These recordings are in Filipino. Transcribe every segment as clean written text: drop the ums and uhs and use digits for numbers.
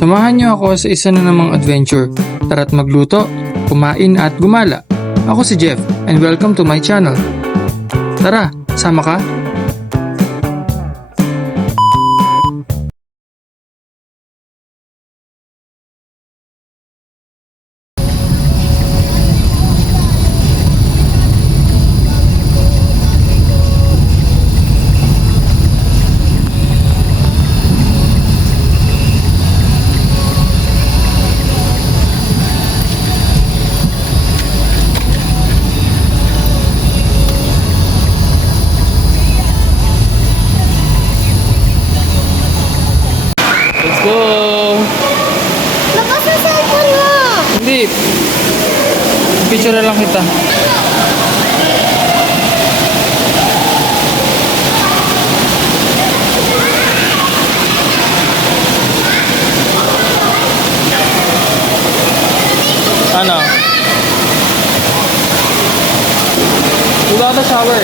Samahan niyo ako sa isa na namang adventure. Tara't magluto, kumain at gumala. Ako si Jeff and welcome to my channel. Tara, sama ka? Let's go! Labas ang cellphone mo! Hindi. Picture na lang kita. Ano? Without a shower.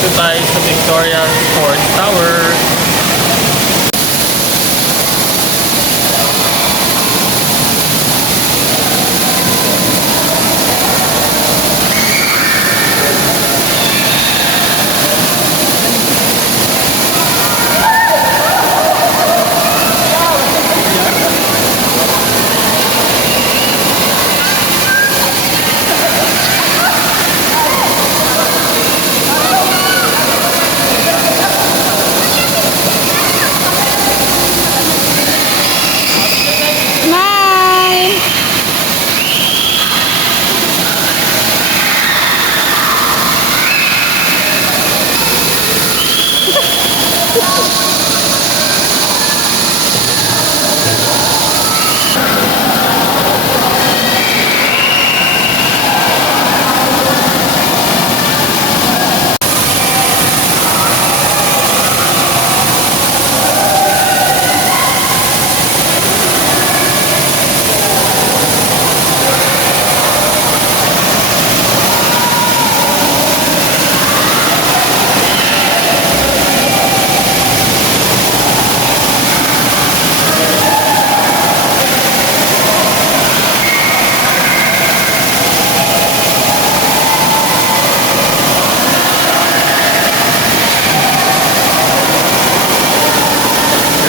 Dito tayo sa Victoria Sports Tower. Bye!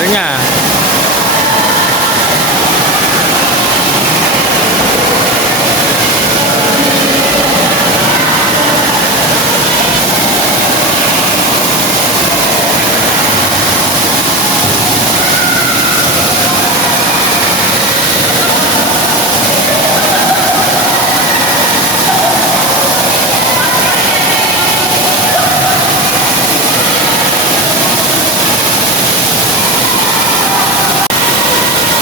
Yun nga.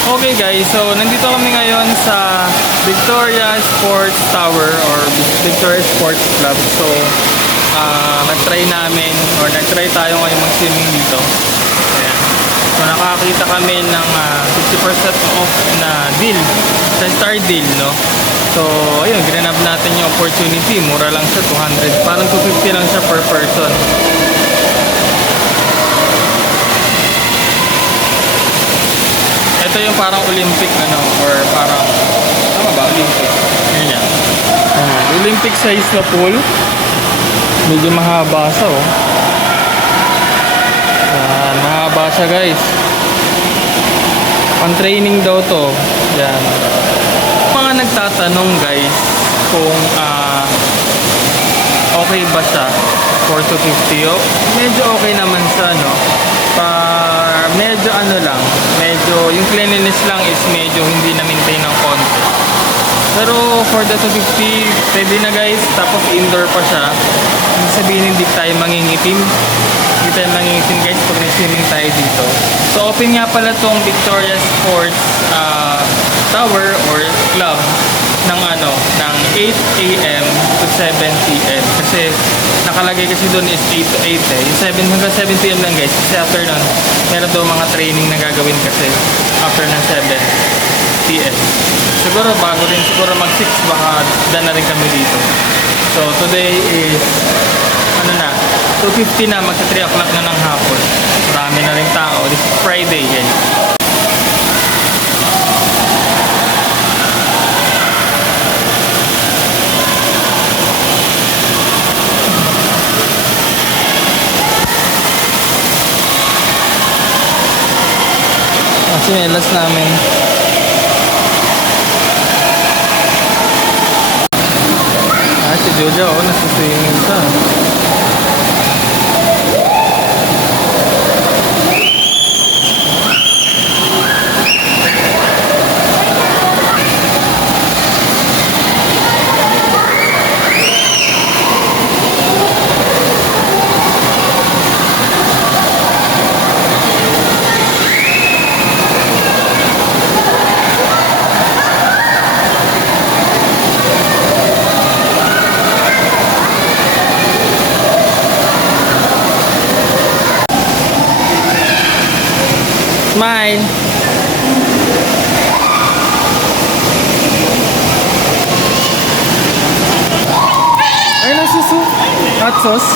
Okay guys, so nandito kami ngayon sa Victoria Sports Tower or Victoria Sports Club. So, nag-try namin or nag-try tayo ngayon mag-swimming dito. Ayan. So, nakakita kami ng 50% off na deal, sa Star Deal, no? So, ayun, ginanap natin yung opportunity. Mura lang siya, 200. Parang 250 lang siya per person. Ito yung parang Olympic ano or parang tama ba Olympic? Yun yan. Olympic size na pool. Medyo mahaba siya oh. Mahaba siya guys. Pang training daw to. Yan. Mga nagtatanong guys kung okay ba siya for 250 oh. Medyo okay naman siya no. Medyo ano lang, medyo yung cleanliness lang is medyo hindi na maintain ng konti. Pero for the 250, pwede na guys, tapos indoor pa siya. Hindi sabihin hindi tayo mangingitim. Hindi tayo mangingitim guys pag nag-swimming tayo dito. So open nga pala tong Victoria Sports Tower or Club ng ng 8 AM to 7 PM. Kasi nakalagay kasi doon is 8 to 8 eh. Yung 7 hanggang 7 PM lang guys. Kasi after nun, meron daw mga training na gagawin kasi after ng 7 PM. Siguro bago rin siguro mag 6 baka dan na rin kami dito. So today is ano na, 2:50 na, magsa 3 o'clock na ng hapon. Marami na rin tao. This is Friday, guys. Ang sinelas namin. Si Jojo, nasa swimming ka. Smile. Ay, nasusu. Hot sauce.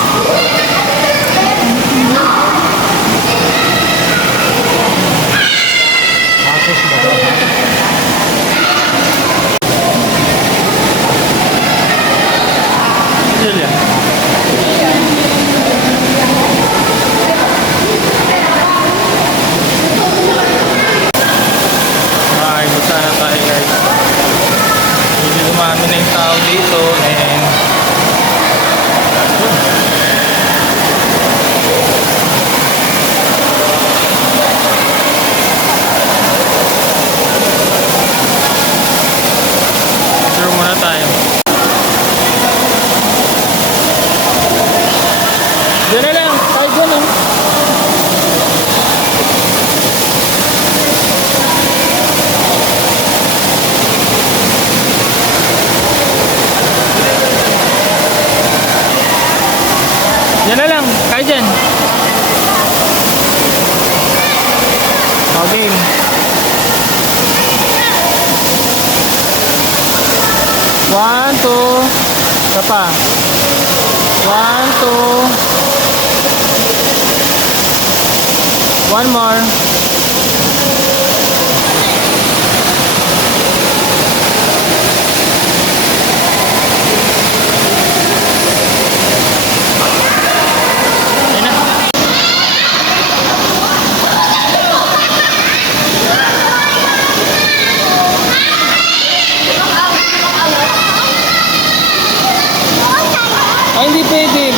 Julia. Ay, basta na tayo, guys. Medyo dumami na yung tao dito and sure muna tayo. Diyan na lang, tayo dyan lang. Yan na lang, kayo dyan. Okay. One, two. Isa pa. One, two. One more. Ayun na. Ay, hindi pwede.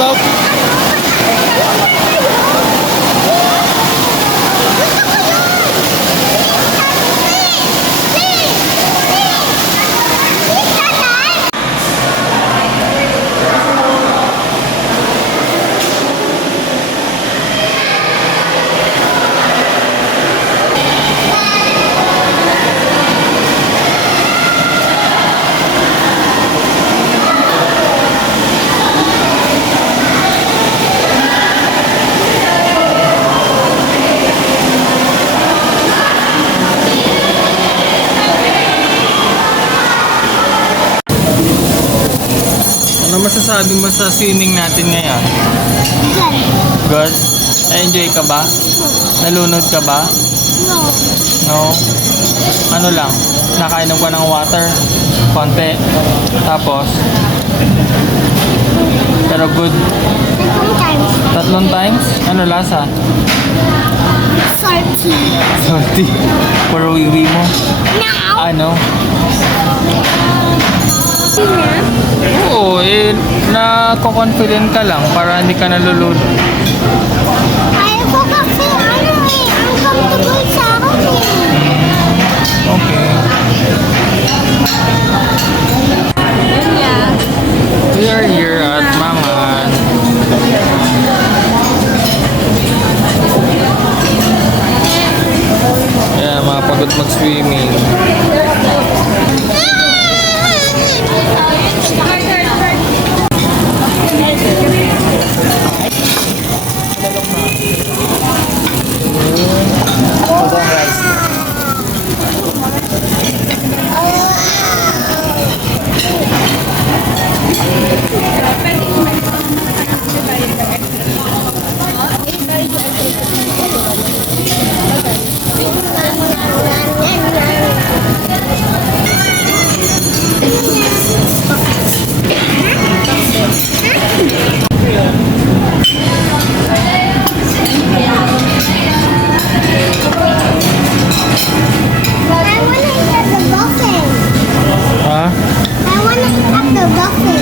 Ano masasabi mo sa swimming natin ngayon? Good? Na-enjoy ka ba? Nalunod ka ba? No. No? Ano lang? Nakainom ka ng water? Konti? Tapos? Pero good? Sometimes. 3 times? Ano lasa? Salty. Salty. Puro wiwi mo? No. Ano? Sina? Oo, nako-confident ka lang para hindi ka nalulunod. Ayaw ko kasi uncomfortable sa akin Okay. We are here at Mangan. Yeah, mga pagod mag-swimming. a buffet.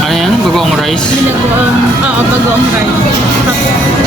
Ano yan? Bagoong rice? Binagoong, oo, bagoong rice.